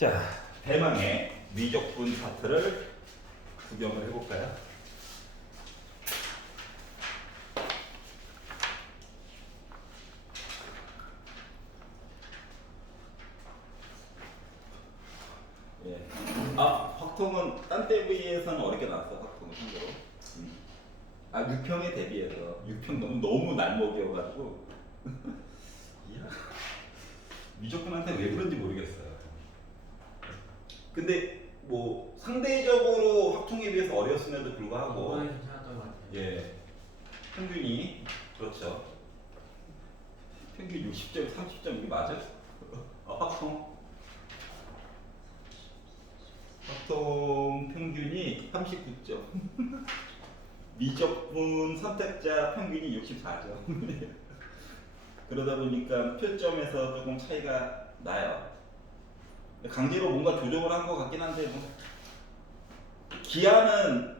자, 대망의 미적분 파트를 구경을 해볼까요? 예. 확통은 딴 때 비해서는 어렵게 나왔어. 확통은 참고로. 유평에 대비해서 유평 너무 날먹이어가지고 이야, 미적분한테 왜 그런지 모르겠어요. 근데 뭐 상대적으로 확통에 비해서 어려웠음에도 불구하고 괜찮았던 것 같아요. 예, 평균이 그렇죠. 평균 60점, 30점 이게 맞아? 확통 평균이 39점. 미적분 선택자 평균이 64점. 그러다 보니까 표점에서 조금 차이가 나요. 강제로 뭔가 조정을 한 것 같긴 한데 뭐 기하는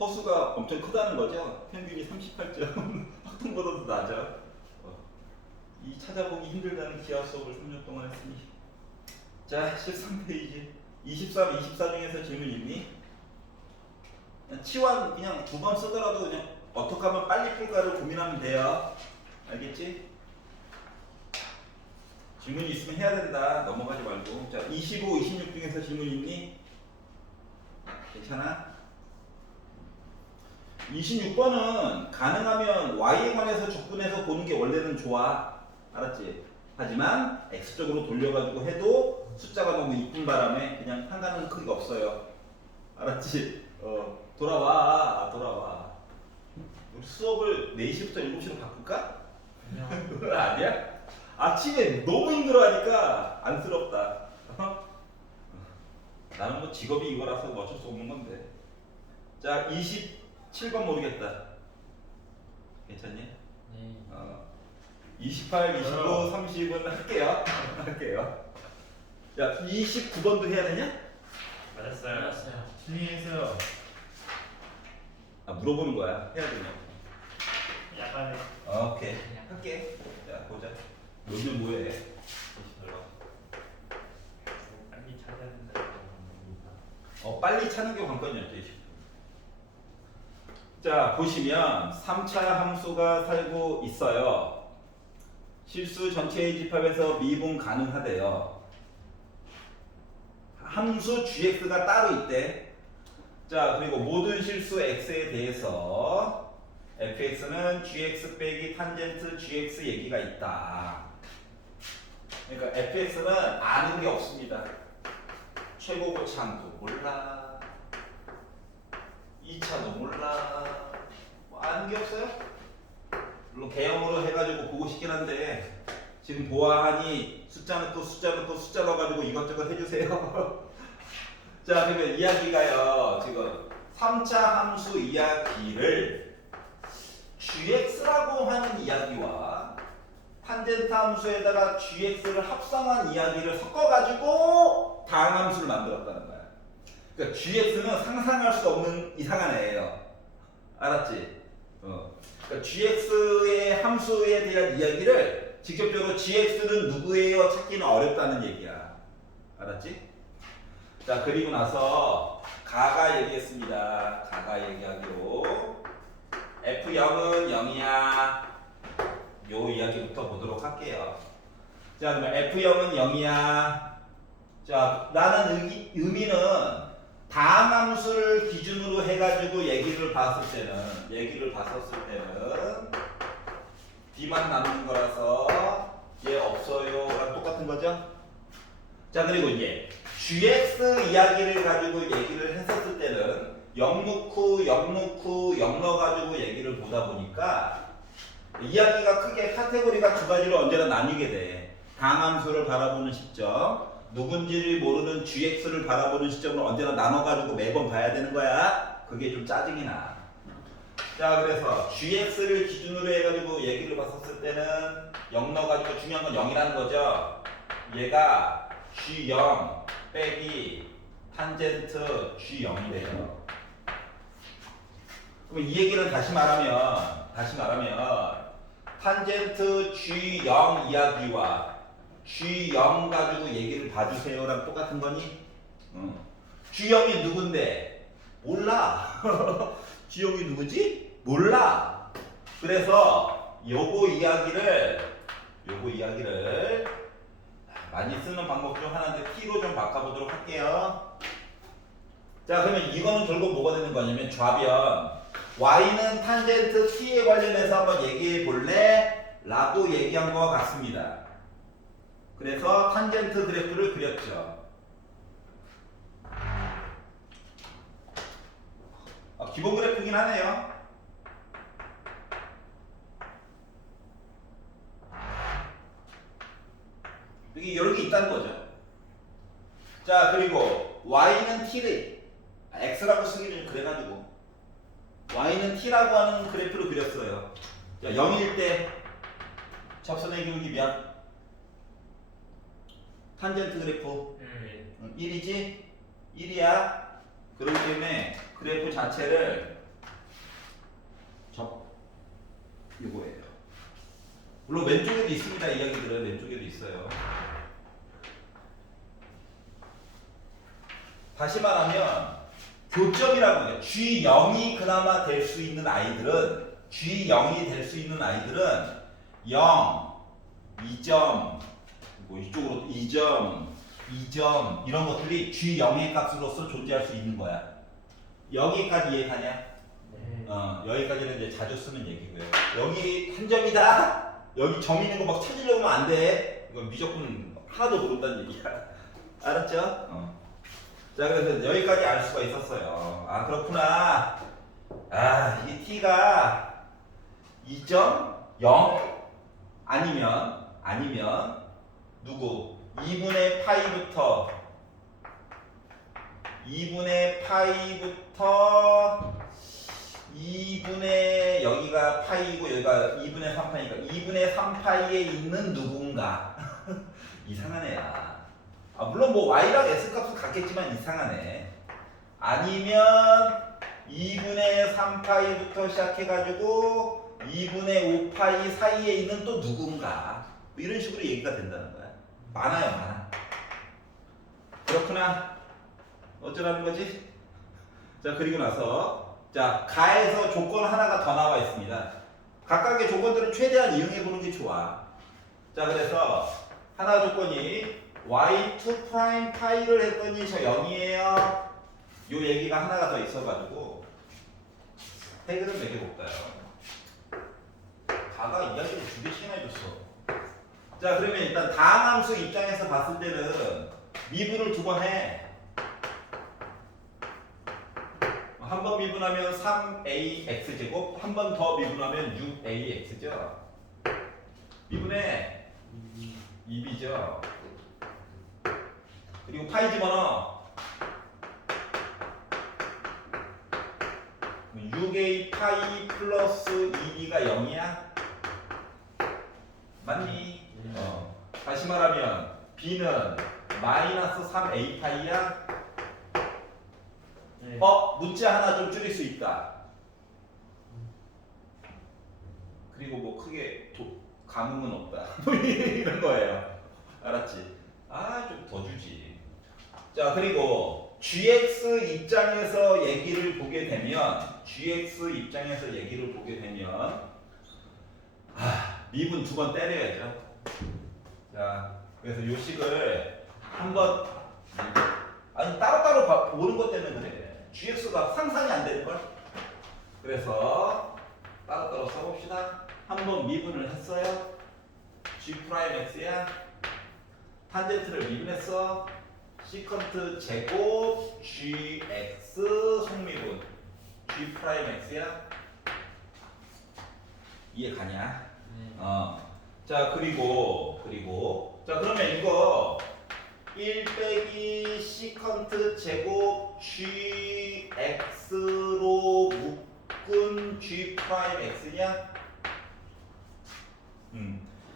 허수가 엄청 크다는 거죠. 평균이 38점. 확통보다도 낮아. 이 찾아보기 힘들다는 기하 수업을 3년 동안 했으니. 자, 13페이지 23, 24 중에서 질문 있니? 치환 그냥 2번 쓰더라도 그냥 어떻게 하면 빨리 풀까를 고민하면 돼요. 알겠지? 질문이 있으면 해야 된다. 넘어가지 말고. 자, 25, 26 중에서 질문 있니? 괜찮아? 26번은 가능하면 y에 관해서 적분해서 보는 게 원래는 좋아. 알았지? 하지만 x쪽으로 돌려가지고 해도 숫자가 너무 이쁜 바람에 그냥 상관은 크게 없어요. 알았지? 돌아와. 우리 수업을 4시부터 7시로 바꿀까? 아니야? 아침에 너무 힘들어하니까 안쓰럽다. 나는 뭐 직업이 이거라서 뭐 어쩔 수 없는 건데. 자, 27번 모르겠다. 괜찮니? 네. 28, 29, 30은 할게요. 야, 29번도 해야 되냐? 맞았어요. 승리했어요. 물어보는 거야. 해야 되냐? 약간 오케이. 할게. 자, 보자. 너희들 뭐해? 빨리 찾아야 된다고 합니다. 빨리 찾는 게 관건이었지. 자, 보시면 3차 함수가 살고 있어요. 실수 전체의 집합에서 미분 가능하대요. 함수 gx가 따로 있대. 자, 그리고 모든 실수 x에 대해서 fx는 gx 빼기 탄젠트 gx 얘기가 있다. 그러니까 fx는 아는 게 없습니다. 최고고차함도 몰라. 2차도 몰라. 뭐 아는 게 없어요? 물론 개형으로 해가지고 보고 싶긴 한데 지금 보아하니 숫자 넣고 숫자 넣어가지고 이것저것 해주세요. 자, 그러면 이야기가요. 지금 3차 함수 이야기를 gx라고 하는 이야기와 탄젠트 함수에다가 gx를 합성한 이야기를 섞어가지고 다항함수를 만들었다는 거야. 그러니까 gx는 상상할 수 없는 이상한 애예요. 알았지? 그러니까 gx의 함수에 대한 이야기를 직접적으로 gx는 누구예요? 찾기는 어렵다는 얘기야. 알았지? 자, 그리고 나서 가가 얘기했습니다. 가가 얘기하기로 f0은 0이야. 요 이야기부터 보도록 할게요. 자, 그러면 f0은 0이야. 자, 라는 의미는 다항함수를 기준으로 해가지고 얘기를 봤었을 때는 D만 나누는 거라서 얘 없어요랑 똑같은 거죠? 자, 그리고 이제 GX 이야기를 가지고 얘기를 했었을 때는 0 넣고 0 넣어가지고 얘기를 보다 보니까 이야기가 크게 카테고리가 두 가지로 언제나 나뉘게 돼. 다항함수를 바라보는 시점, 누군지를 모르는 GX를 바라보는 시점을 언제나 나눠가지고 매번 봐야 되는 거야. 그게 좀 짜증이 나. 자, 그래서 GX를 기준으로 해가지고 얘기를 봤었을 때는 0 넣어가지고 중요한 건 0이라는 거죠. 얘가 G0 빼기 탄젠트 G0이래요. 그럼 이 얘기는 다시 말하면 탄젠트 G0 이야기와 G0 가지고 얘기를 봐주세요랑 똑같은 거니? G0이 누군데? 몰라. G0이 누구지? 몰라. 그래서 요거 이야기를 많이 쓰는 방법 중 하나인데 T로 좀 바꿔보도록 할게요. 자, 그러면 이거는 결국 뭐가 되는 거냐면 좌변 Y는 탄젠트 T에 관련해서 한번 얘기해 볼래? 라고 얘기한 것 같습니다. 그래서 탄젠트 그래프를 그렸죠. 기본 그래프긴 하네요. 여기 이렇게 있다는 거죠. 자, 그리고 Y는 T를 X라고 쓰기는 그래가지고 Y는 T라고 하는 그래프를 그렸어요. 자, 0일 때 접선의 기울기 몇? 탄젠트 그래프 1이지? 1이야. 그렇기 때문에 그래프 자체를 이거예요. 물론 왼쪽에도 있습니다. 이야기들은 왼쪽에도 있어요. 다시 말하면 교점이라고 해요. G0이 그나마 될 수 있는 아이들은 0, 2점, 뭐 이쪽으로 2점 이런 것들이 G0의 값으로서 존재할 수 있는 거야. 여기까지 이해가냐? 네. 여기까지는 이제 자주 쓰는 얘기고요. 여기 한 점이다. 여기 점 있는 거 막 찾으려고 하면 안 돼. 이거 무조건 하나도 모른다는 얘기야. 알았죠? 자, 그래서 여기까지 알 수가 있었어요. 아, 그렇구나. 아, 이 t가 2.0 아니면 누구? 2분의 파이부터 2분의 여기가 파이고 여기가 2분의 3파이니까 2분의 3파이에 있는 누군가. 이상한 애야. 물론 뭐 y랑 s 값은 같겠지만 이상하네. 아니면 2분의 3파이부터 시작해가지고 2분의 5파이 사이에 있는 또 누군가. 뭐 이런 식으로 얘기가 된다는 거야. 많아. 그렇구나. 어쩌라는 거지? 자, 그리고 나서 자, 가에서 조건 하나가 더 나와 있습니다. 각각의 조건들을 최대한 이용해 보는 게 좋아. 자, 그래서 하나 조건이 y2 프라임 파이를 했더니 저 0이에요. 요 얘기가 하나가 더 있어가지고 해결을 매겨볼까요? 가가 이야기를 2개씩이나 해줬어. 자, 그러면 일단 다항 함수 입장에서 봤을 때는 미분을 2번 해. 한 번 미분하면 3ax제곱, 한 번 더 미분하면 6ax죠. 미분해 2b죠. 그리고 파이 집어넣어. 6a 파이 플러스 2b가 0이야? 맞니? 다시 말하면 b는 마이너스 3a 파이야? 네. 문자 하나 좀 줄일 수 있다. 그리고 뭐 크게 감흥은 없다. 이런 거예요. 알았지? 좀 더 주지. 자, 그리고 gx 입장에서 얘기를 보게 되면 미분 2번 때려야죠. 자, 그래서 요 식을 한번 따로따로 보는 것 때문에 그래. gx가 상상이 안 되는 걸. 그래서 따로따로 써봅시다. 한번 미분을 했어요. g'x야. 탄젠트를 미분했어. 시컨트 제곱 gx 속미분 g'x야. 이해 가냐? 자, 그리고 자, 그러면 이거 1 빼기 시컨트 제곱 gx로 묶은 g'x냐?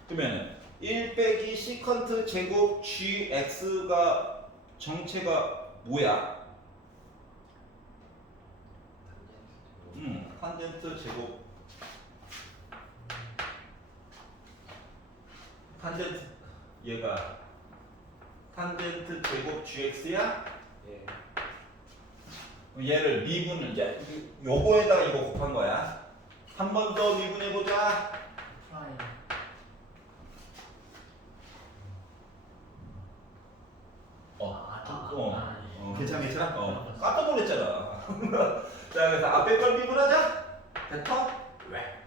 그러면 1 빼기 시컨트 제곱 gx가 정체가 뭐야? 탄젠트 제곱 탄젠트 얘가 탄젠트 제곱 gx야? 예. 얘를 미분을 이제 요거에다가 이거 곱한 거야. 한 번 더 미분해 보자. 프라임. 괜찮아 괜찮아. 깜짝 놀랐잖아. 자 그래서 앞에 걸 미분하자. 됐어? 왜?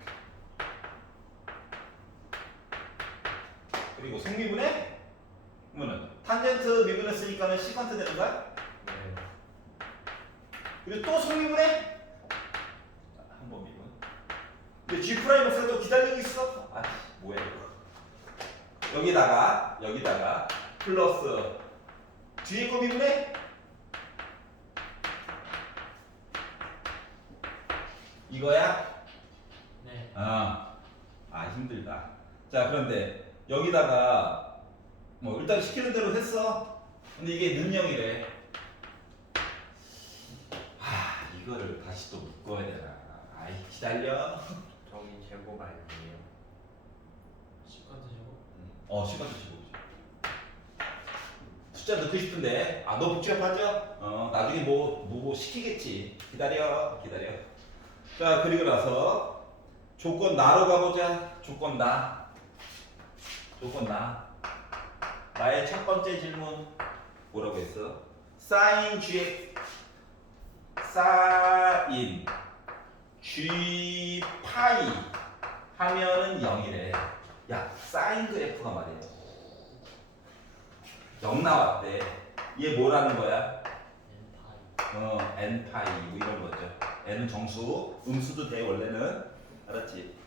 그리고 속미분해? 그러면은 탄젠트 미분했으니까는 시컨트 되는 거야? 네. 그리고 또 속미분해? 한 번 미분. 근데 G 프라임 없어서 또 기다리고 있어? 아 뭐야 이거. 여기다가 플러스 뒤에 거 미분해? 이거야? 네. 아 힘들다. 자 그런데 여기다가 뭐 일단 시키는 대로 했어. 근데 이게 능력이래. 이거를 다시 또 묶어야 되나? 아이 기다려. 저기 제곱 아니에요? 시컨트 제곱? 시간도 치고 숫자 넣고 싶은데 너무 복잡하죠? 나중에 뭐 시키겠지. 기다려. 자 그리고 나서 조건 나로 가보자. 조건 나. 나의 첫 번째 질문 뭐라고 했어? 사인 gx 사인 g 파이 하면은 0이래. 야 사인 그래프가 말이야 0 나왔대. 얘 뭐라는 거야? n 파이 뭐 이런 거죠. n은 정수, 음수도 돼 원래는. 알았지?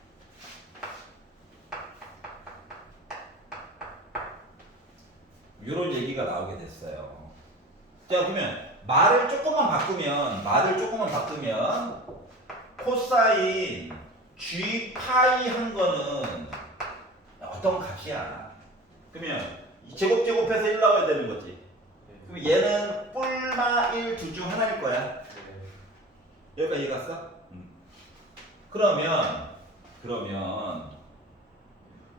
이런 얘기가 나오게 됐어요. 자 그러면 말을 조금만 바꾸면 코사인 g 파이 한 거는 어떤 값이야? 그러면 제곱해서 1 나와야 되는 거지. 그럼 얘는 뿔마 1 둘 중 하나일 거야. 여기까지 이해갔어? 그러면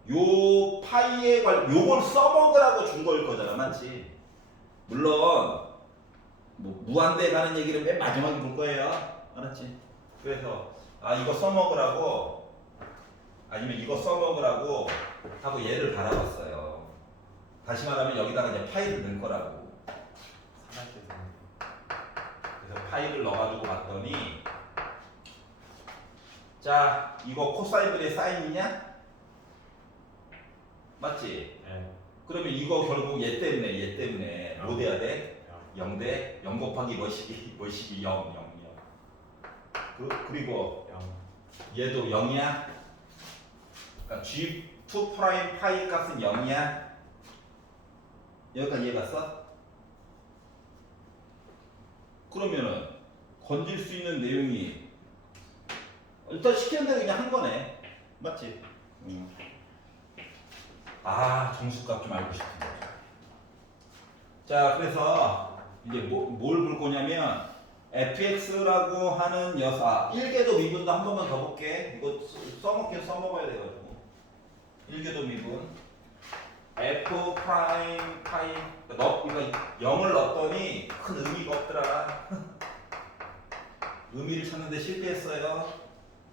요 파이에 요걸 써먹으라고 준 거일 거잖아, 맞지? 물론 뭐 무한대 가는 얘기를 맨 마지막에 볼 거예요, 알았지? 그래서 이거 써먹으라고 아니면 이거 써먹으라고 하고 얘를 바라봤어요. 다시 말하면 여기다가 이제 파이를 넣을 거라고. 그래서 파이를 넣어가지고 봤더니 자 이거 코사인분의 사인이냐? 맞지? 네. 그러면 이거 결국 얘 때문에 뭐 돼야 돼? 0대 0 곱하기 뭐시기 0. 그리고 얘도 0이야? 그러니까 G2 프라임 파이 값은 0이야? 여기까지 이해갔어? 그러면은 건질 수 있는 내용이 일단 시키는 대로 그냥 한 거네. 맞지? 정수값 좀 알고 싶은 거죠. 자, 그래서 이제 뭘 볼 거냐면 fx라고 하는 녀석 1궤도 미분도 한 번만 더 볼게. 이거 써먹어야 돼가지고 1궤도 미분 f 프라임 파이 이거 0을 넣었더니 큰 의미가 없더라. 의미를 찾는데 실패했어요.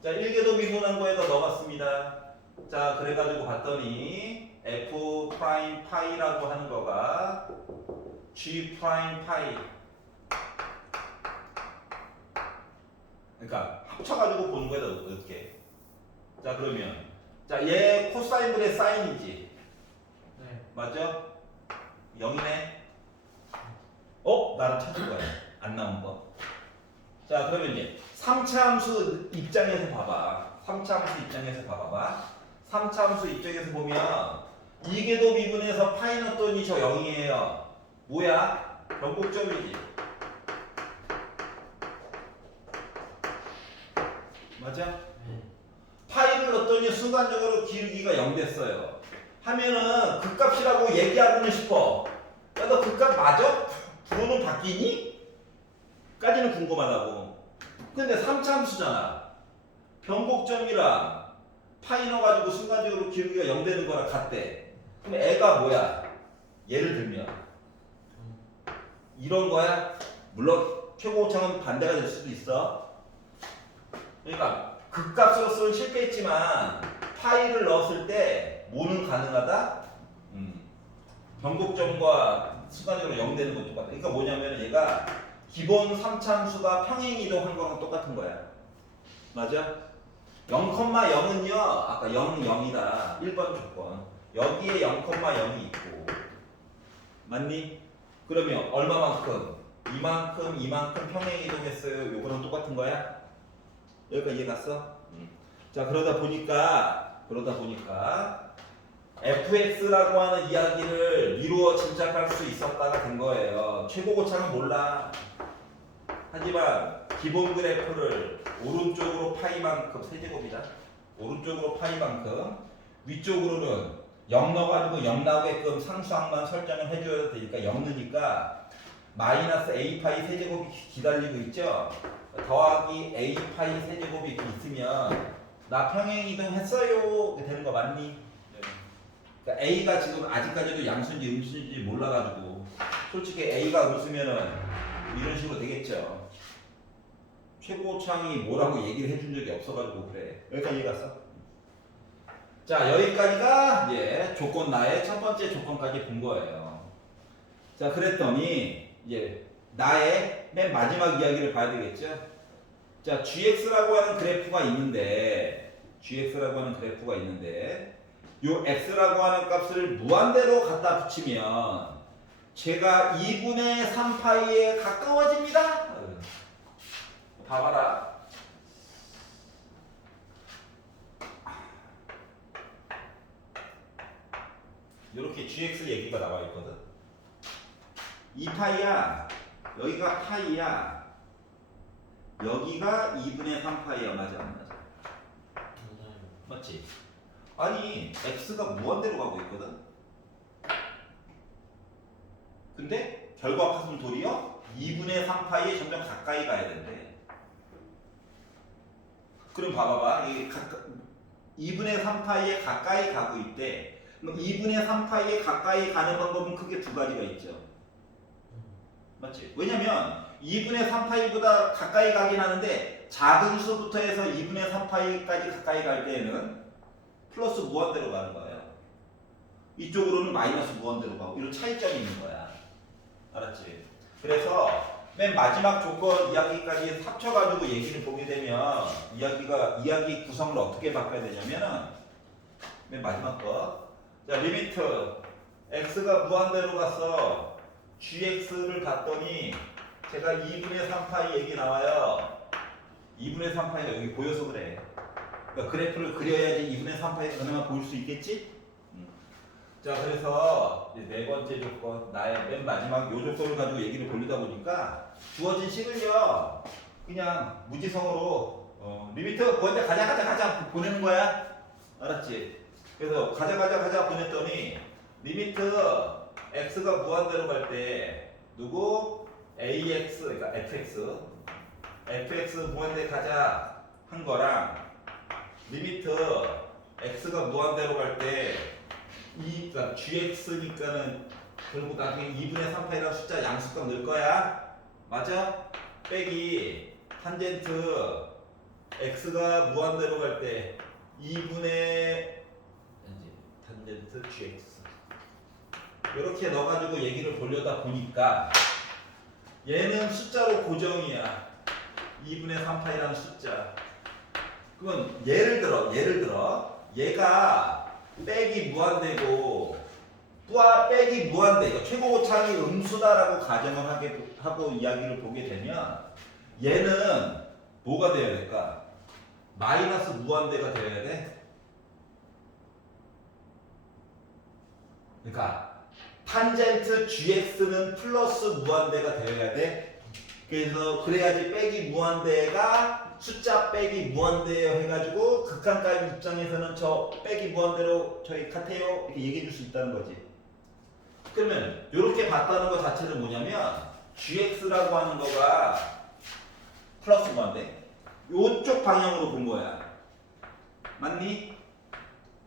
자 1궤도 미분한 거에다 넣어봤습니다. 자 그래가지고 봤더니 f 프라임 파이라고 하는 거가 g 프라임 파이, 그러니까 합쳐가지고 보는 거에다 넣을게. 자 그러면 얘 코사인분의 사인이지. 네. 맞죠? 0이네. 나랑 찾을 거야. 안 나온 거. 자 그러면 이제 3차 함수 입장에서 봐봐. 3차 함수 입장에서 봐봐. 3차 함수 입장에서 보면 이게도 미분해서 파이 넣었더니 저 0이에요. 뭐야? 변곡점이지. 맞아? 네. 파이를 넣었더니 순간적으로 기울기가 0 됐어요. 하면은 그 값이라고 얘기하고는 싶어. 야, 너 그 값 맞아? 부호는 바뀌니? 까지는 궁금하다고. 근데 3차 함수잖아. 변곡점이랑 파이 넣어가지고 순간적으로 기울기가 0 되는 거랑 같대. 그럼 애가 뭐야? 예를 들면 이런 거야? 물론 최고차는 반대가 될 수도 있어. 그러니까 극값으로 쓰면 실패했지만 파이를 넣었을 때 뭐는 가능하다? 변곡점과 순간적으로 0 되는 것도 똑같아. 그러니까 뭐냐면 얘가 기본 3참수가 평행이동한 거랑 똑같은 거야. 맞아? 0,0은요 아까 0, 0이다 1번 조건. 여기에 0,0이 있고 맞니? 그러면 얼마만큼? 이만큼 평행이동했어요. 요거랑 똑같은 거야? 여기까지 이해 갔어? 자 그러다 보니까 fx라고 하는 이야기를 미루어 짐작할 수 있었다가 된 거예요. 최고고차는 몰라. 하지만 기본 그래프를 오른쪽으로 파이만큼 세제곱이다. 오른쪽으로 파이만큼 위쪽으로는 0 넣어가지고 0 나오게끔 상수항만 설정을 해줘야 되니까 0 넣으니까 마이너스 a 파이 세제곱이 기다리고 있죠. 더하기 a 파이 세제곱이 이렇게 있으면 나 평행이동 했어요 되는 거 맞니? 네. 그러니까 a가 지금 아직까지도 양수인지 음수인지 몰라가지고 솔직히 a가 음수면은 이런 식으로 되겠죠. 최고창이 뭐라고 얘기를 해준 적이 없어가지고 그래. 여기까지 이해 갔어? 자 여기까지가 이제 조건 나의 첫 번째 조건까지 본 거예요. 자 그랬더니 이제 나의 맨 마지막 이야기를 봐야 되겠죠. 자 gx라고 하는 그래프가 있는데 요 x라고 하는 값을 무한대로 갖다 붙이면 제가 2분의 3파이에 가까워집니다. 봐봐라. 이렇게 gx 얘기가 나와 있거든. 2파이야. 여기가 파이야. 여기가 2분의 3파이야. 맞아 안 맞아? 맞아요. 맞지? 아니 x가 무한대로 가고 있거든. 근데 결과값은 도리어 2분의 3파이에 점점 가까이 가야 된대. 그럼 봐봐봐. 이게 2분의 3파이에 가까이 가고 있대. 그럼 2분의 3파이에 가까이 가는 방법은 크게 두 가지가 있죠. 맞지? 왜냐면 2분의 3파이보다 가까이 가긴 하는데 작은 수부터 해서 2분의 3파이까지 가까이 갈 때에는 플러스 무한대로 가는 거예요. 이쪽으로는 마이너스 무한대로 가고 이런 차이점이 있는 거야. 알았지? 그래서 맨 마지막 조건 이야기까지 합쳐가지고 얘기를 보게 되면 이야기 구성을 어떻게 바꿔야 되냐면은 맨 마지막 거. 자 리미트 x가 무한대로 가서 gx를 봤더니 제가 2분의 3파이 얘기 나와요. 2분의 3파이가 여기 보여서 그래. 그러니까 그래프를 그려야지 2분의 3파이가 그나마 보일 수 있겠지? 자 그래서 이제 네 번째 조건 나의 맨 마지막 요 조건을 가지고 얘기를 돌리다 보니까 주어진 식을요 그냥 무지성으로 리미트 먼저 가자 보내는 거야. 알았지? 그래서 가자 보냈더니 리미트 x가 무한대로 갈 때 누구? ax 그러니까 fx 무한대 가자 한 거랑 리미트 x가 무한대로 갈 때 그러니까 gx니까는 결국 나중에 2분의 3파이라는 숫자 양수값 넣을 거야. 맞아? 빼기 탄젠트 x가 무한대로 갈 때 2분의 탄젠트 gx 이렇게 넣어가지고 얘기를 보려다 보니까 얘는 숫자로 고정이야. 2분의 3파이라는 숫자. 그건 예를 들어 얘가 빼기 무한대고 빼기 무한대 이거 최고고창이 음수다라고 가정을 하고 이야기를 보게 되면 얘는 뭐가 되어야 될까? 마이너스 무한대가 되어야 돼. 그러니까 탄젠트 gx는 플러스 무한대가 되어야 돼. 그래서 그래야지 빼기 무한대가 숫자 빼기 무한대요 해가지고 극한가의 입장에서는 저 빼기 무한대로 저희 같아요 이렇게 얘기해 줄 수 있다는 거지. 그러면 이렇게 봤다는 거 자체는 뭐냐면 gx라고 하는 거가 플러스 무한대 요쪽 방향으로 본 거야. 맞니?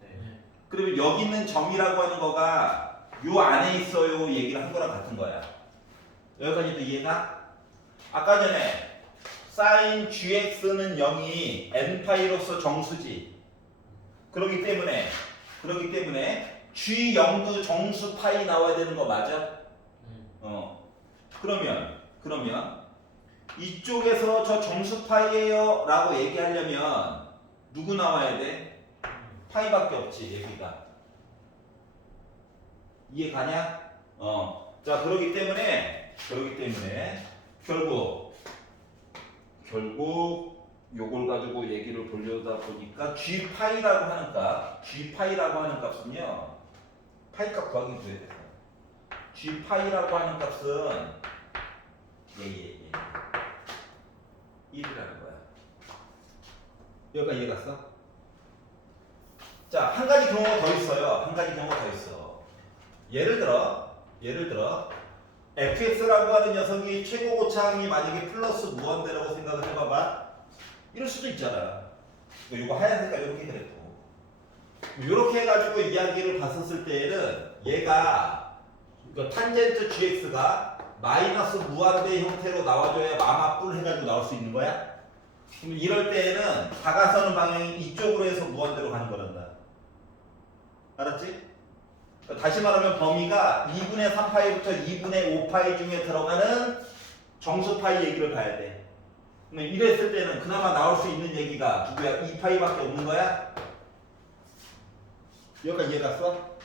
네. 그러면 여기 있는 점이라고 하는 거가 요 안에 있어요 얘기를 한 거랑 같은 거야. 여기까지도 이해가? 아까 전에 sin gx는 0이 n파이로서 정수지. 그렇기 때문에 g0도 정수 파이 나와야 되는 거 맞아? 그러면 이쪽에서 저 정수 파이예요 라고 얘기하려면 누구 나와야 돼? 파이밖에 없지 여기가. 이해 가냐? 자 그러기 때문에 결국 요걸 가지고 얘기를 보려다 보니까 g 파이라고 하는 값은요. 파이 값 구하기 줘야 돼. g 파이라고 하는 값은 1이라는 거야. 여기까지 이해 갔어? 자, 한 가지 경우가 더 있어요. 예를 들어 fx라고 하는 녀석이 최고 고차항이 만약에 플러스 무한대라고 생각을 해봐봐. 이럴 수도 있잖아. 이거 하얀 색깔 이렇게 그랬고 이렇게 해가지고 이야기를 봤었을 때에는 얘가 탄젠트 gx가 마이너스 무한대 형태로 나와줘야 마마뿔 해가지고 나올 수 있는 거야. 그럼 이럴 때에는 다가서는 방향이 이쪽으로 해서 무한대로 가는 거란다. 알았지? 다시 말하면 범위가 2분의 3파이부터 2분의 5파이 중에 들어가는 정수파이 얘기를 봐야 돼. 그러면 이랬을 때는 그나마 나올 수 있는 얘기가 누구야? 2파이밖에 없는 거야? 여기까지 이해 갔어?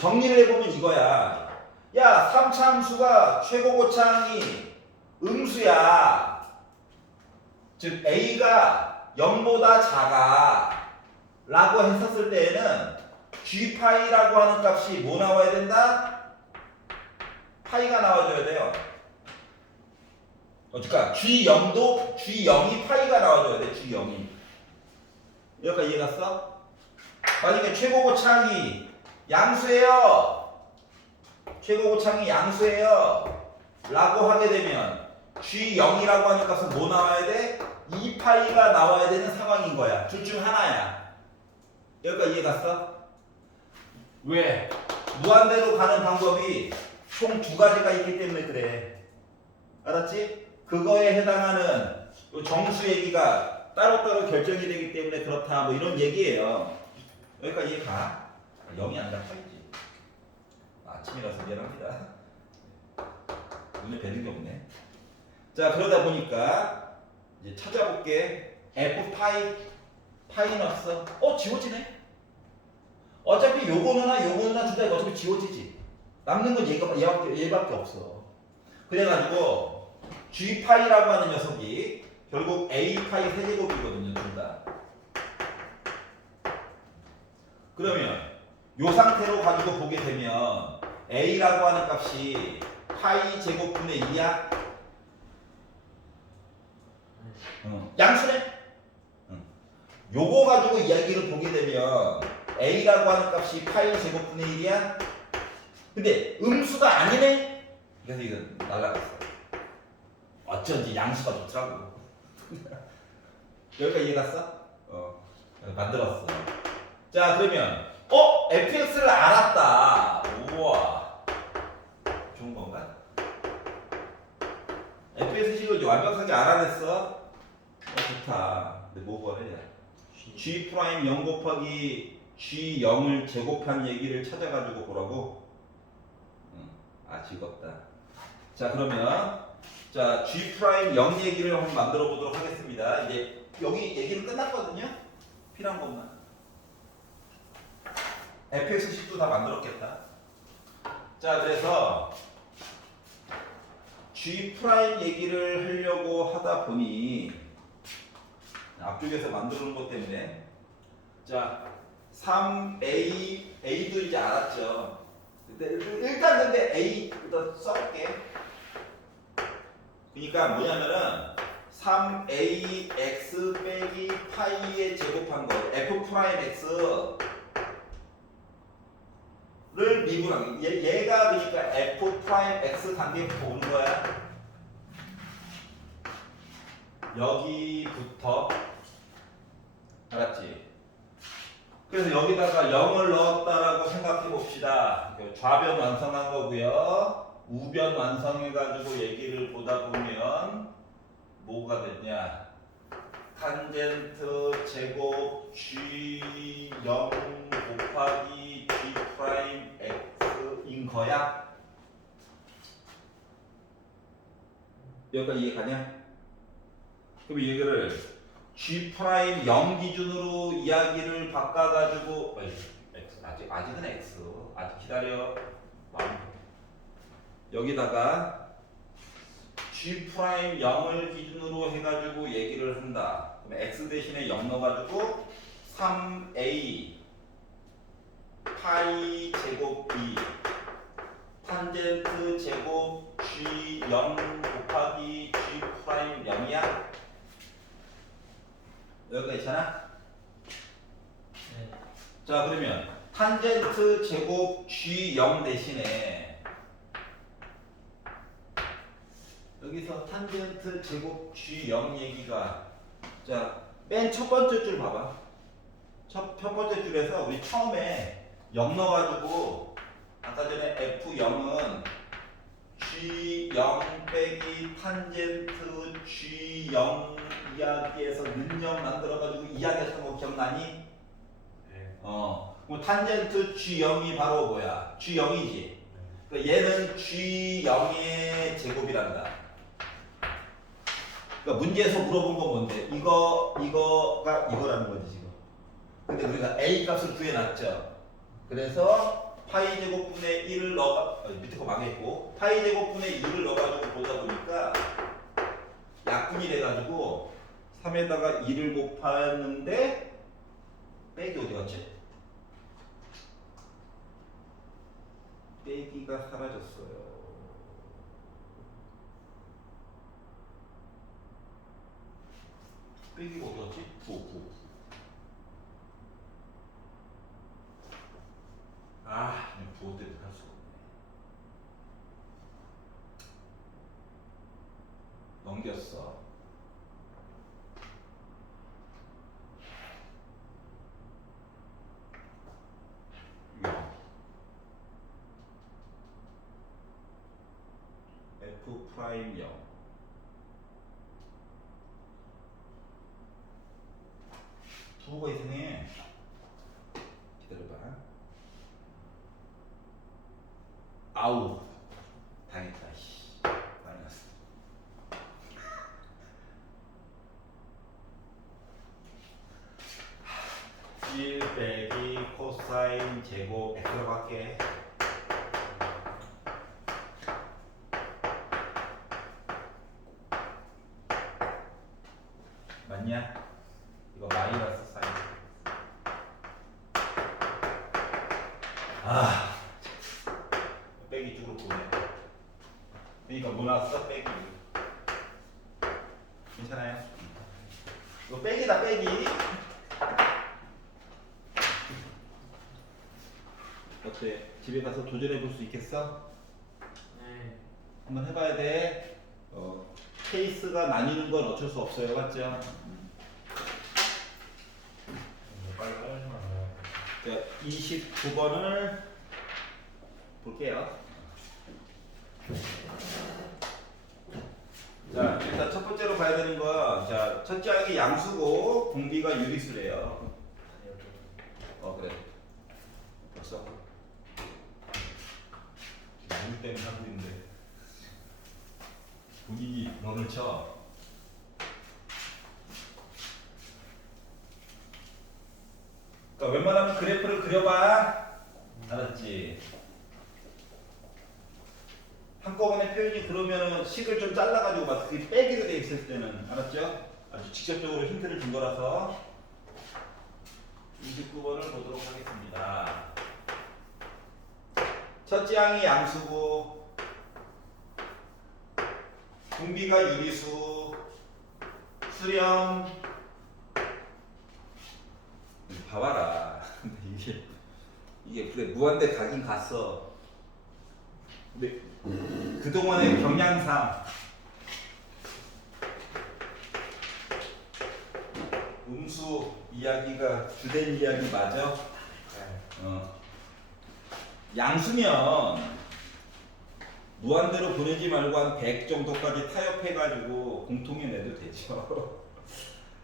정리를 해보면 이거야. 야, 3차 함수가 최고 고차항이 음수야. 즉 A가 0보다 작아 라고 했었을 때에는 G파이라고 하는 값이 뭐 나와야 된다? 파이가 나와줘야 돼요. 그러니까 G0이 파이가 나와줘야 돼. G0이. 여기까지 이해 갔어? 만약에 최고 고차항이 양수예요 라고 하게 되면 G0이라고 하는 값은 뭐 나와야 돼? 2파이가 나와야 되는 상황인 거야. 둘 중 하나야. 여기까지 이해 갔어? 왜? 무한대로 가는 방법이 총 두 가지가 있기 때문에 그래. 알았지? 그거에 해당하는 정수 얘기가 따로따로 결정이 되기 때문에 그렇다. 뭐 이런 얘기예요. 여기까지 이해 가? 0이 아니라 8이지. 아침이라서 미안합니다. 눈에 뵈는 게 없네. 자, 그러다 보니까 이제 찾아볼게. f 파이 넣었어. 지워지네. 어차피 요거나 둘 다 어차피 지워지지. 남는 건 얘밖에 없어. 그래가지고 g 파이라고 하는 녀석이 결국 a 파이 세제곱이거든요, 둘 다. 그러면 요 상태로 가지고 보게 되면 a라고 하는 값이 파이 제곱분의 2야. 양수네. 요거 가지고 이야기를 보게 되면 a라고 하는 값이 파이 제곱분의 1이야. 근데 음수가 아니네. 그래서 이건 날라갔어. 어쩐지 양수가 좋더라고. 여기까지 이해 갔어? 만들었어. 자, 그러면 fx를 알았다. 우와, 좋은 건가? fx식을 완벽하게 알아냈어. 좋다. 근데 뭐 구하래? g 프라임 0 곱하기 g0을 제곱한 얘기를 찾아가지고 보라고? 즐겁다. 자, 그러면 자 g 프라임 0 얘기를 한번 만들어 보도록 하겠습니다. 이제 여기 얘기는 끝났거든요. 필요한 것만. fx식도 다 만들었겠다. 자, 그래서 g 프라임 얘기를 하려고 하다 보니 앞쪽에서 만드는 것 때문에 자 3a도 이제 알았죠. 일단 근데 a부터 써볼게. 그러니까 뭐냐면은 3ax 빼기 파이에 제곱한 거 f 프라임 x를 미분한 얘가 그러니까 f 프라임 x 단계부터 오는 거야. 여기부터 알았지? 그래서 여기다가 0을 넣었다라고 생각해 봅시다. 좌변 완성한 거고요. 우변 완성해가지고 얘기를 보다 보면 뭐가 됐냐? 탄젠트 제곱 G0 곱하기 G 프라임 X인 거야? 여기까지 이해 가냐? 그럼 이거를 G 프라임 0 기준으로 이야기를 바꿔가지고 X, 아직은 X 아직 기다려. 여기다가 G 프라임 0을 기준으로 해가지고 얘기를 한다. 그럼 X 대신에 0 넣어가지고 3A 파이 제곱 B 탄젠트 제곱 G0 곱하기 G 프라임 0이야? 여기가 있잖아? 네. 자 그러면 탄젠트 제곱 G0 대신에 여기서 탄젠트 제곱 G0 얘기가 자 맨 첫 번째 줄 봐봐. 첫 번째 줄에서 우리 처음에 0 넣어가지고 아까 전에 F0은 G0 빼기 탄젠트 G0 이야기에서 능력 만들어가지고 이야기했던 거 기억나니? 네. 그럼 탄젠트 G0이 바로 뭐야? G0이지. 그러니까 얘는 G0의 제곱이란다. 그러니까 문제에서 물어본 건 뭔데? 이거가 이거라는 거지 지금. 근데 우리가 A 값을 구해놨죠. 그래서 파이 제곱분의 1을 밑에 거 망했고 파이 제곱분의 2를 넣어가지고 보다 보니까 약분이 돼가지고 3에다가 2를 곱하였는데 빼기 어디 갔지? 빼기가 사라졌어요. 빼기가 어디 갔지? 9. 부호 때문에 할 수가 없네. 넘겼어. F 프라임 0. 부호가 이상해. 기다려봐. 아우 당했다. 마이너스. 1 빼기 코사인 제곱 X라고 할게. 맞냐? 이거 마이너스 사인. 빼기 쪽으로 보내. 그러니까 뭐 나왔어? 빼기. 괜찮아요? 이거 빼기다 빼기. 어때? 집에 가서 도전해 볼 수 있겠어? 네. 한번 해봐야 돼. 케이스가 나뉘는 건 어쩔 수 없어요, 맞죠? 빨리 하시면 안 자, 29번을 볼게요. 자, 일단 첫 번째로 봐야 되는 건, 자, 첫째 항이 양수고 공비가 유리수래요. 그래. 벌써 누구 때문에 하고 있는데 본인이 런을 쳐. 그러니까 웬만하면 그래프를 그려봐. 알았지? 한꺼번에 표현이 그러면은 식을 좀 잘라가지고 막 그게 빼기로 돼 있을 때는 알았죠? 아주 직접적으로 힌트를 준 거라서 29번을 보도록 하겠습니다. 첫째 항이 양수고 분비가 유리수 수렴 봐봐라. 근데 이게 그래 무한대 가긴 갔어. 근데 그동안의 경향상 음수 이야기가 주된 이야기 맞아? 네. 양수면 무한대로 보내지 말고 한 100 정도까지 타협해가지고 공통에 내도 되죠.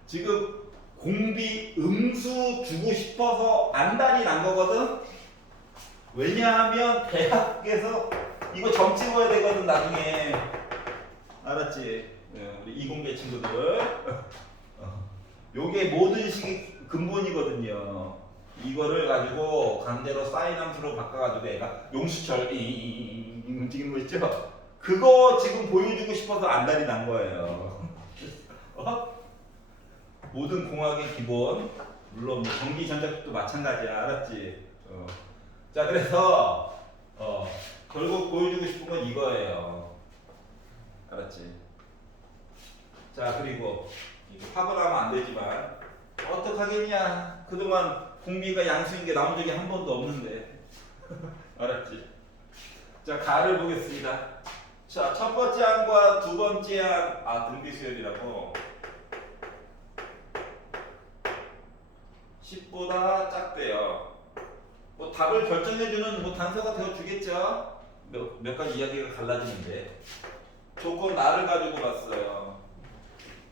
지금 공비 음수 주고 싶어서 안달이 난 거거든. 왜냐하면 대학에서 이거 점 찍어야 되거든 나중에. 알았지? 우리 이공계 친구들. 요게 모든 식이 근본이거든요. 이거를 가지고 강제로 사인 함수로 바꿔가지고 애가 용수철 움직이는 거 있죠? 그거 지금 보여주고 싶어서 안달이 난 거예요. 모든 공학의 기본, 물론 뭐 전기 전자식도 마찬가지야. 알았지? 자, 그래서 결국 보여주고 싶은 건 이거예요. 알았지? 자, 그리고 화분 하면 안 되지만 어떡하겠냐? 그동안 공비가 양수인 게 나온 적이 한 번도 없는데. 알았지? 자, 가를 보겠습니다. 자, 첫 번째 항과 두 번째 항, 등비수열이라고 10보다 작대요. 뭐 답을 결정해주는 뭐 단서가 되어주겠죠? 몇 가지 이야기가 갈라지는데. 조건 나를 가지고 봤어요.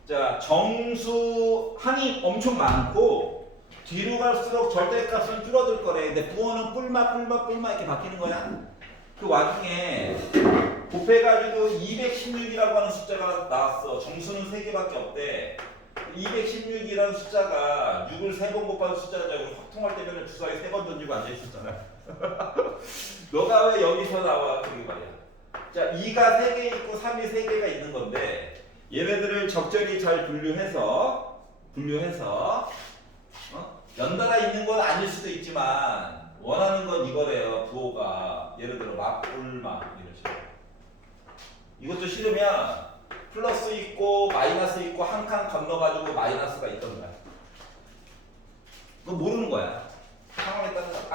자, 정수 항이 엄청 많고 뒤로 갈수록 절대값은 줄어들 거래. 근데 부호는 뿔마 이렇게 바뀌는 거야. 그 와중에 곱해가지고 216이라고 하는 숫자가 나왔어. 정수는 3개밖에 없대. 216이라는 숫자가 6을 3번 곱하는 숫자라고 확통할 때면 주사위 3번 던지고 앉아있었잖아. 너가 왜 여기서 나와? 그게 말이야. 자, 2가 3개 있고 3이 3개가 있는 건데 얘네들을 적절히 잘 분류해서 연달아 있는 건 아닐 수도 있지만 원하는 건 이거래요. 부호가 예를 들어 막불마 이런 식으로. 이것도 싫으면 플러스 있고 마이너스 있고 한 칸 건너가지고 마이너스가 있던가. 그거 모르는 거야. 상황에 따라서.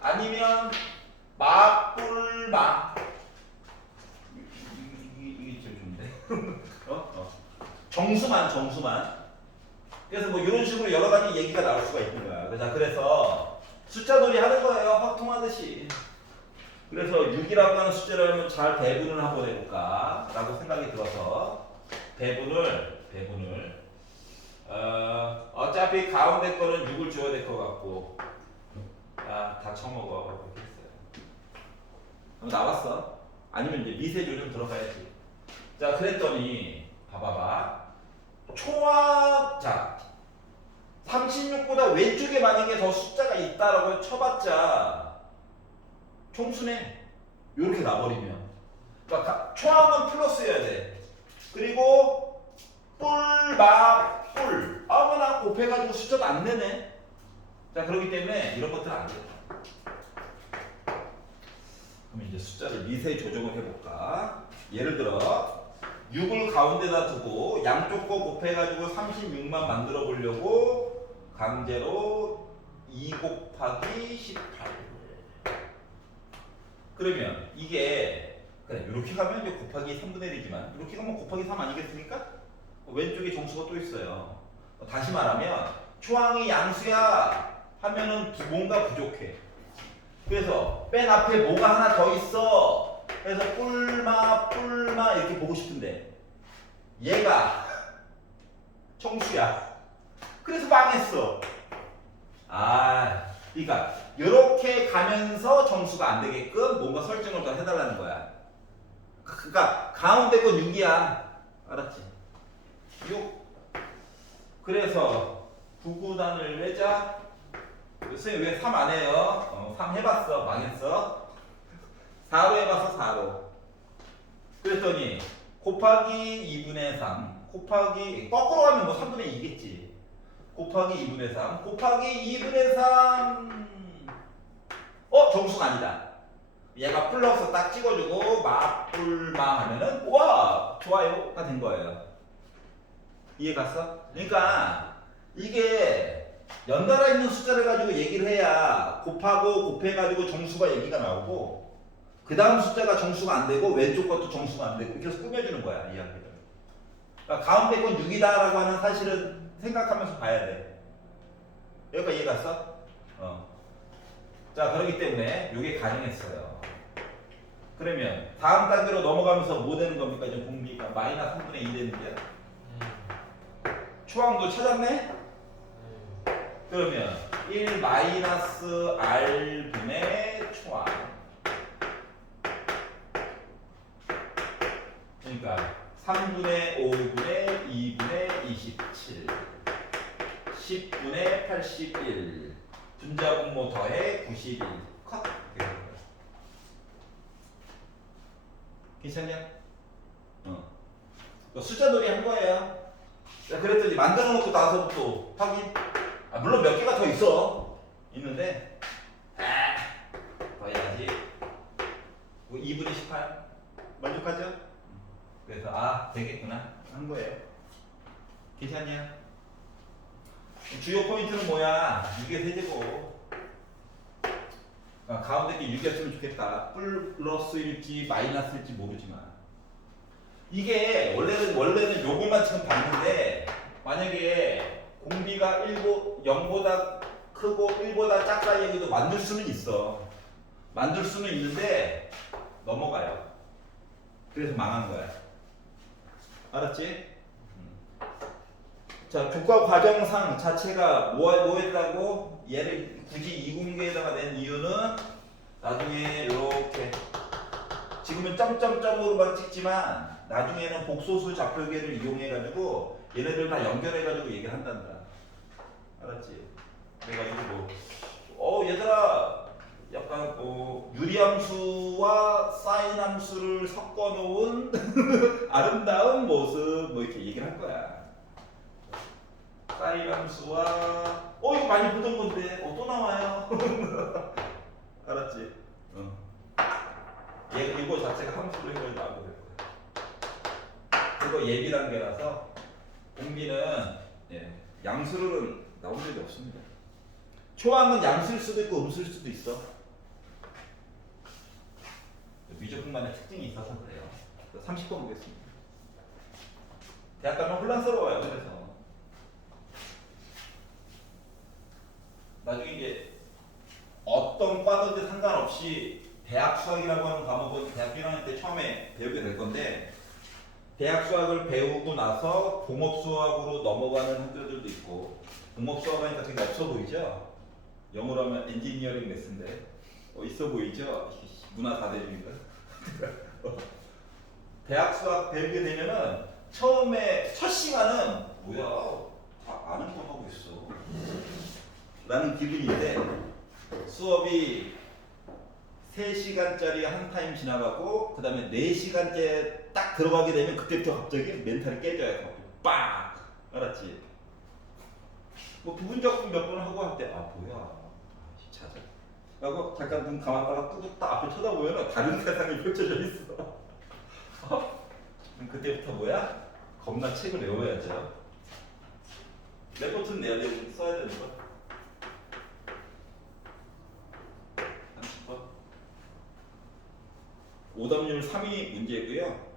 아니면 막불마. 이게 제일 좋은데. 정수만. 그래서 뭐 이런 식으로 여러 가지 얘기가 나올 수가 있는 거야. 자, 그래서 숫자 놀이 하는 거예요. 확통하듯이. 그래서 6이라고 하는 숫자를 잘 배분을 한번 해볼까 라고 생각이 들어서 배분을 어차피 가운데 거는 6을 줘야 될 것 같고 다 쳐먹어 이렇게 했어요. 그럼 나왔어. 아니면 이제 미세조 좀 들어가야지. 자, 그랬더니 봐봐봐. 자 36보다 왼쪽에 만약에 더 숫자가 있다라고 쳐봤자 총수네. 이렇게 나버리면. 그러니까 초항은 플러스여야 돼. 그리고 뿔. 아무나 곱해가지고 숫자도 안 내네. 자, 그렇기 때문에 이런 것들은 안 돼. 그럼 이제 숫자를 미세 조정을 해볼까? 예를 들어 6을 가운데다 두고 양쪽 거 곱해가지고 36만 만들어 보려고 강제로 2 곱하기 18. 그러면 이게 그래 이렇게 가면 이제 곱하기 3분의 1이지만 이렇게 가면 곱하기 3 아니겠습니까? 왼쪽에 정수가 또 있어요. 다시 말하면 초항이 양수야 하면은 뭔가 부족해. 그래서 맨 앞에 뭐가 하나 더 있어. 그래서 뿔마 이렇게 보고 싶은데 얘가 정수야. 그래서 망했어. 그러니까 이렇게 가면서 정수가 안 되게끔 뭔가 설정을 더 해달라는 거야. 그러니까 가운데 건 6이야. 알았지? 6. 그래서 9구단을 내자. 선생님 왜 3 안 해요? 3 해봤어. 망했어. 4로 해봤어. 4로. 그랬더니 곱하기 2분의 3 곱하기 거꾸로 하면 뭐 3분의 2겠지. 곱하기 2분의 3 곱하기 2분의 3 정수가 아니다. 얘가 플러스 딱 찍어주고 막불마 하면은 와 좋아요가 된 거예요. 이해 갔어? 그러니까 이게 연달아 있는 숫자를 가지고 얘기를 해야 곱해가지고 정수가 얘기가 나오고 그 다음 숫자가 정수가 안 되고 왼쪽 것도 정수가 안 되고 이렇게 해서 꾸며주는 거야 이야기를. 그러니까 가운데 건 6이다라고 하는 사실은 생각하면서 봐야 돼. 여기까지 이해 갔어? 자, 그렇기 때문에 이게 가능했어요. 그러면 다음 단계로 넘어가면서 뭐 되는 겁니까? 이제 공비가 마이너스 3분의 2 되는 게. 초항도 찾았네? 그러면 1 마이너스 R분의 초항. 그러니까 3분의 5분의 2분의 27 10분의 81 분자분모 더해 91 컷. 괜찮냐? 숫자 놀이 한 거예요. 자, 그랬더니 만들어 놓고 나서부터 확인. 물론 몇 개가 더 있어. 있는데 더 해야지. 뭐 2분의 18 만족하죠? 그래서 되겠구나 한 거예요. 괜찮냐? 주요 포인트는 뭐야? 6의 세제곱. 가운데 게 6이었으면 좋겠다. 플러스일지 마이너스일지 모르지만 이게 원래는 요것만 지금 봤는데 만약에 공비가 0보다 크고 1보다 작다 얘기도 만들 수는 있어. 만들 수는 있는데 넘어가요. 그래서 망한 거야. 알았지? 자, 교과 과정상 자체가 뭐 했다고? 얘를 굳이 이공계에다가 낸 이유는 나중에 이렇게 지금은 점점점으로만 찍지만 나중에는 복소수 좌표계를 이용해가지고 얘네들 다 연결해가지고 얘기를 한단다. 알았지? 그래가지고 얘들아 약간 유리함수와 사인함수를 섞어놓은 아름다운 모습 뭐 이렇게 얘기를 할 거야. 사인함수와 이거 많이 보던 건데 또 나와요. 알았지? 이거 자체가 함수로 해가지고 나오게 될 거야. 그거 예비단계라서 공비는 양수로는 나온 적이 없습니다. 초항은 양수일 수도 있고 음수일 수도 있어. 미적분만의 특징이 있어서 그래요. 30번 보겠습니다. 대학 가면 혼란스러워요. 그래서 나중에 이제 어떤 과든지 상관없이 대학 수학이라고 하는 과목은 대학교 1학년 때 처음에 배우게 될 건데 대학 수학을 배우고 나서 공업 수학으로 넘어가는 학교들도 있고 공업 수학 하니까 되게 없어 보이죠? 영어로 하면 엔지니어링 매스인데 있어 보이죠? 문화 4대중인가? 대학 수학 배우게 되면은 처음에 첫 시간은 뭐야 다 아는 거 하고 있어 라는 기분인데 수업이 3시간짜리 한 타임 지나가고 그 다음에 4시간째 딱 들어가게 되면 그때부터 갑자기 멘탈이 깨져요. 빡! 알았지? 뭐 부분적분 몇 번 하고 할 때 뭐야 찾아 하고 잠깐 눈 감았다가 끄고 딱 앞에 쳐다보면 다른 세상이 펼쳐져 있어. 그럼 그때부터 뭐야? 겁나 책을 외워야죠. 레포트는 내야 되고 써야 되는 거. 30번. 오답률 3위 문제고요.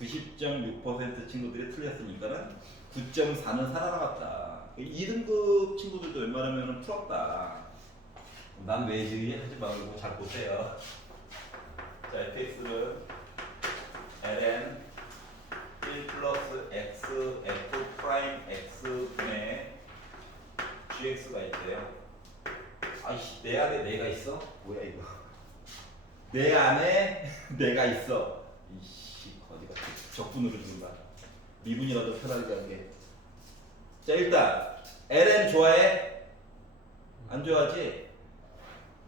90.6% 친구들이 틀렸으니까는 9.4는 살아남았다. 2등급 친구들도 웬만하면 풀었다. 난 왜지? 하지 말고 잘 보세요. 자, fx는 ln 1 플러스 x f 프라임 x 분의 gx가 있대요. 아이씨, 내 안에 내가 있어? 뭐야 이거? 내 안에 내가 있어. 이씨, 어디가 적분으로 준다. 미분이라도 편하게 하게. 자, 일단 ln 좋아해? 안 좋아하지?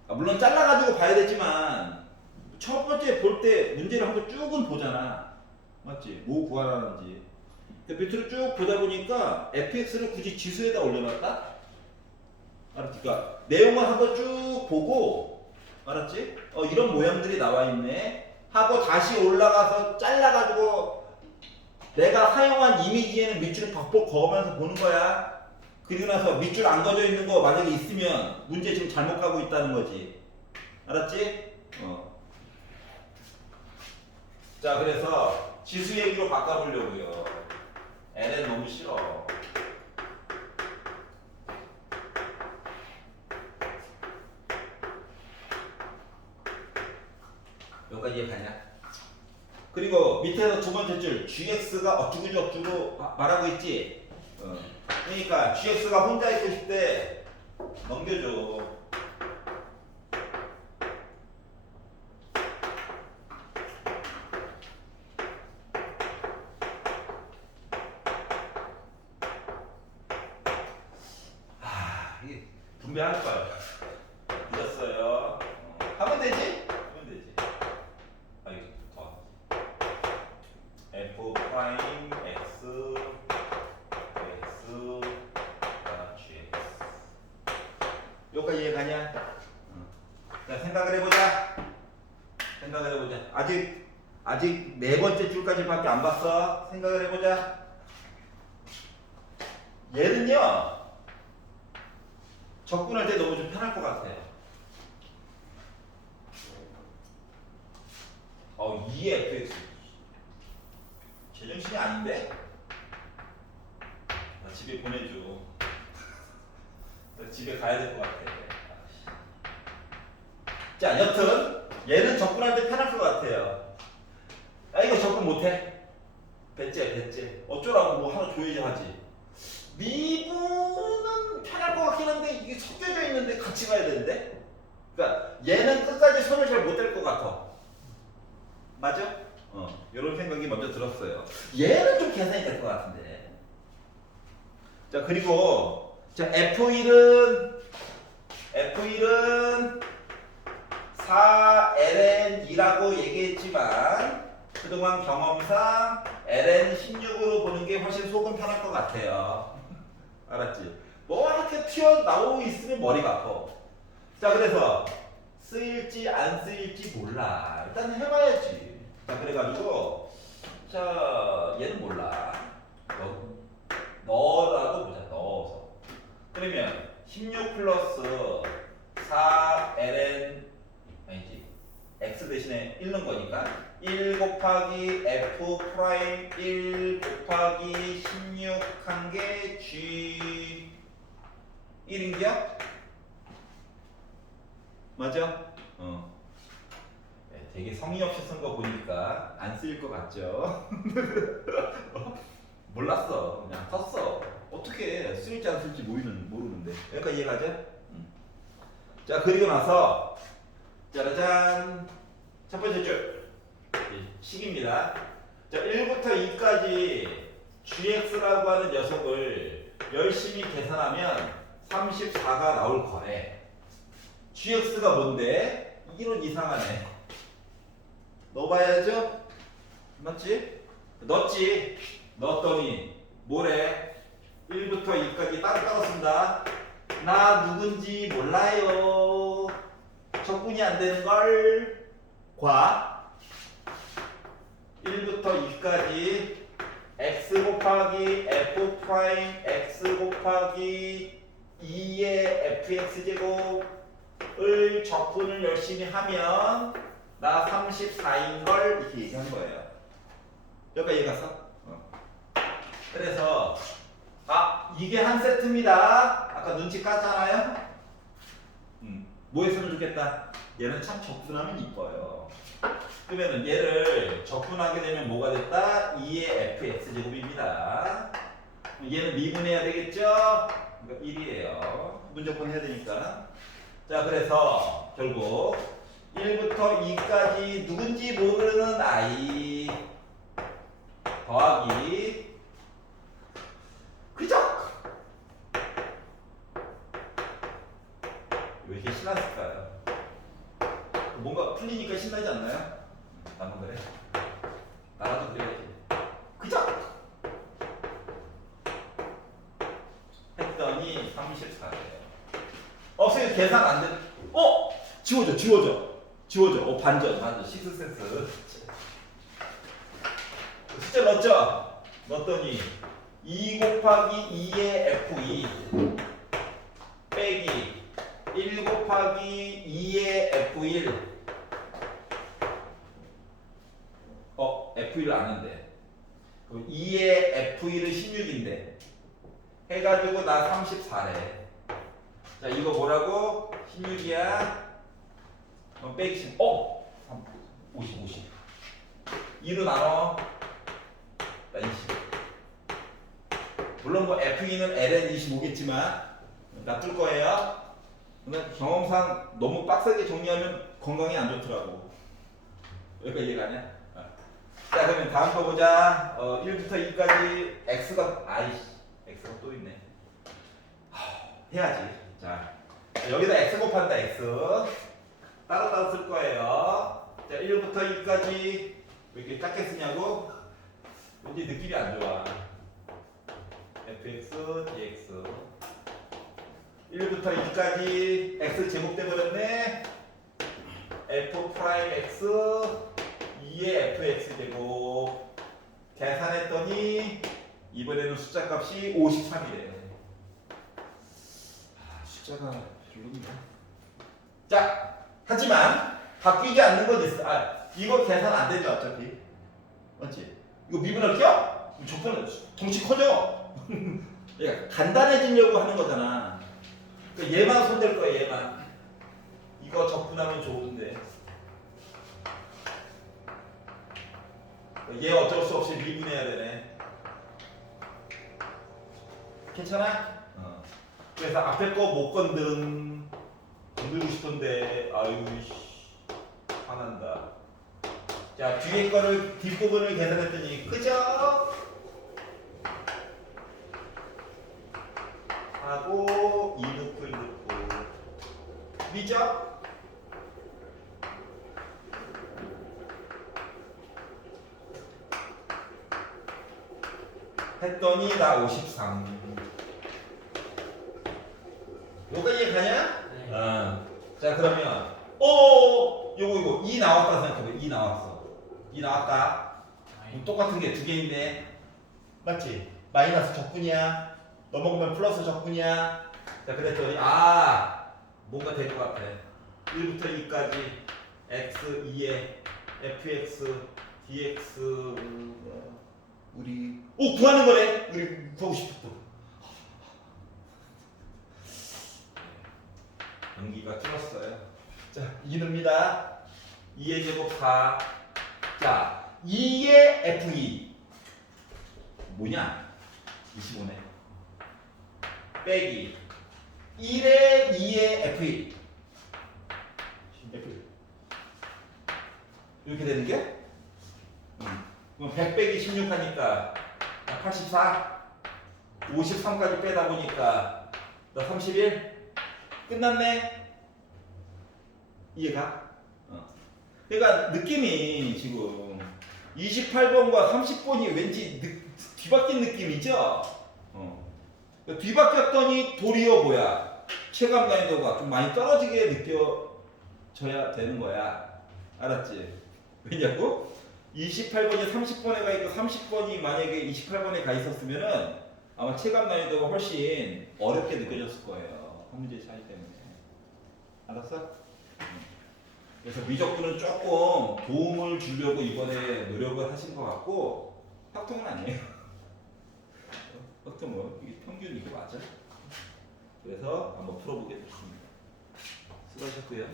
물론 잘라가지고 봐야 되지만 첫 번째 볼 때 문제를 한번 쭉은 보잖아. 맞지? 뭐 구하라는지. 밑으로 쭉 보다 보니까 fx를 굳이 지수에다 올려놨다? 알았지? 그러니까 내용을 한번 쭉 보고 알았지? 이런 모양들이 나와 있네 하고 다시 올라가서 잘라가지고 내가 사용한 이미지에는 밑줄을 벅벅 그으면서 보는 거야. 그리고 나서 밑줄 안 그어져 있는 거 만약에 있으면 문제 지금 잘못 가고 있다는 거지. 알았지? 자, 그래서 지수 얘기로 바꿔보려고요. ln 너무 싫어. 이해가냐? 그리고 밑에서 두 번째 줄 gx가 어쩌고 말하고 있지. 그러니까 gx가 혼자 있고 싶을 때 넘겨줘. 이게 분배할 거야. 늦었어요. 하면 되지? 하면 되지. 아 이거 더. f 프라임 x x gx. 여기까지 이해가냐? 자 생각을 해보자. 생각을 해보자. 아직 네 번째 줄까지밖에 안 봤어. 생각을 해보자. 얘는요. 접근할 때 너무 좀 편할 것 같아요. 2fx. 제정신이 아닌데? 나 집에 보내줘. 나 집에 가야 될 것 같아. 자, 여튼 얘는 접근할 때 편할 것 같아요. 이거 접근 못해? 배째. 어쩌라고 뭐 하나 줘야지 하지. 미분은 편할 것 같긴 한데 이게 섞여져 있는데 같이 가야 되는데? 그러니까 얘는 끝까지 손을 잘 못 댈 것 같아. 맞아? 이런 생각이 먼저 들었어요. 얘는 좀 계산이 될 것 같은데. 자 그리고 자 F1은 4ln2라고 얘기했지만 그동안 경험상 ln16으로 보는 게 훨씬 속은 편할 것 같아요. 알았지? 뭐 이렇게 튀어나오고 있으면 머리가 아파. 자 그래서 쓰일지 안 쓰일지 몰라. 일단 해봐야지. 자 그래가지고 자 얘는 몰라. 넣어라도 보자. 넣어서 그러면 16 플러스 4ln 아니지 x 대신에 1는 거니까 1 곱하기 f 프라임 1 곱하기 16 한 게 g 1인겨? 맞아? 네, 되게 성의 없이 쓴 거 보니까 안 쓰일 것 같죠? 몰랐어. 그냥 썼어. 어떻게 쓰일지 안 쓸지 모르는데. 여기까지 이해가죠? 자, 그리고 나서 짜라잔. 첫 번째 줄. 식입니다. 자, 1부터 2까지 gx라고 하는 녀석을 열심히 계산하면 34가 나올 거래. gx가 뭔데? 이론 이상하네. 넣어봐야죠? 맞지? 넣었지? 넣었더니 뭐래? 1부터 2까지 따로 쓴다. 나 누군지 몰라요. 적분이 안 되는 걸. 과 1부터 2까지 x 곱하기 f 프라임 x 곱하기 2의 fx 제곱을 적분을 열심히 하면 나 34인 걸 이렇게 얘기한 거예요. 여기까지 이해갔어? 그래서 이게 한 세트입니다. 아까 눈치 깠잖아요. 뭐 했으면 좋겠다. 얘는 참 적분하면 이뻐요. 그러면은 얘를 적분하게 되면 뭐가 됐다? 2의 fx 제곱입니다. 얘는 미분해야 되겠죠? 그러니까 1이에요. 문제분 해야 되니까. 자, 그래서 결국 1부터 2까지 누군지 모르는 아이 더하기 그죠? 왜 이렇게 신났을까요? 뭔가 풀리니까 신나지 않나요? 나만 그래? 나라도 그래야지. 그죠? 했더니 34예요. 선생님 계산 안 돼. 지워져. 반전. 식스센스. 숫자 넣었죠? 넣었더니 2 곱하기 2의 F2 빼기 1 곱하기 2의 F1 F1을 아는데 2의 F1은 16인데 해가지고 나 34래. 자 이거 뭐라고? 16이야. 그럼 빼기 10. 50, 50. 2로 나눠. 나 20. 물론 뭐 F2는 ln 25겠지만 놔둘 거예요. 근데 경험상 너무 빡세게 정리하면 건강에 안 좋더라고. 여기가 이해가 안 해? 자, 그러면 다음 거 보자. 1부터 2까지 x가 x가 또 있네. 해야지. 자, 여기다 x 곱한다 x. 따로따로 쓸 거예요. 자, 1부터 2까지 왜 이렇게 작게 쓰냐고? 왠지 느낌이 안 좋아. fx, dx. 1부터 2까지 x 제곱돼 버렸네. f 프라임 x 2의 fx 되고 계산했더니 이번에는 숫자 값이 53이래. 숫자가 별로인데. 자, 하지만 바뀌지 않는 건 있어. 이거 계산 안 되죠 어차피. 맞지? 이거 미분할 겨? 조건은 덩치 커져. 그러니까 간단해지려고 하는 거잖아. 그러니까 얘만 손댈 거야 얘만. 이거 적분하면 좋은데. 얘 어쩔 수 없이 미분해야 되네. 괜찮아? 그래서 앞에 거 못 건들고 싶은데 아유 화난다. 자, 뒤에 거를 뒷부분을 계산했더니 그죠? 하고 2 넣고 1 넣고 미죠? 했더니 나 53. 여기까지 가냐? 네. 자, 그러면 요거 2 나왔다 생각해봐. 2 나왔어. 2 나왔다. 똑같은 게 두 개 있네. 맞지? 마이너스 적분이야. 넘어가면 플러스 적분이야. 자, 그랬더니 뭔가 될 것 같아. 1부터 2까지 x 2에 fx dx 우리 구하는 거네. 우리 구하고 싶었어. 연기가 줄었어요. 자, 2입니다. 2의 제곱 4. 자, 2의 F2 뭐냐? 25네. 빼기 1의 2의 F2 이렇게 되는 게? 그럼 100 빼기 16 하니까 84 53까지 빼다 보니까 나 31 끝났네. 이해가? 그러니까 느낌이 지금 28번과 30번이 왠지 뒤바뀐 느낌이죠? 그러니까 뒤바뀌었더니 도리어 뭐야? 체감 난이도가 좀 많이 떨어지게 느껴져야 되는 거야. 알았지? 왜냐고? 28번이 30번에 가 있고 30번이 만약에 28번에 가 있었으면은 아마 체감 난이도가 훨씬 어렵게 느껴졌을 거예요. 한 문제 차이 때문에. 알았어? 그래서 미적분은 조금 도움을 주려고 이번에 노력을 하신 것 같고 확통은 아니에요. 확통은 이게 평균 이거 맞아? 그래서 한번 풀어보겠습니다. 수고하셨고요.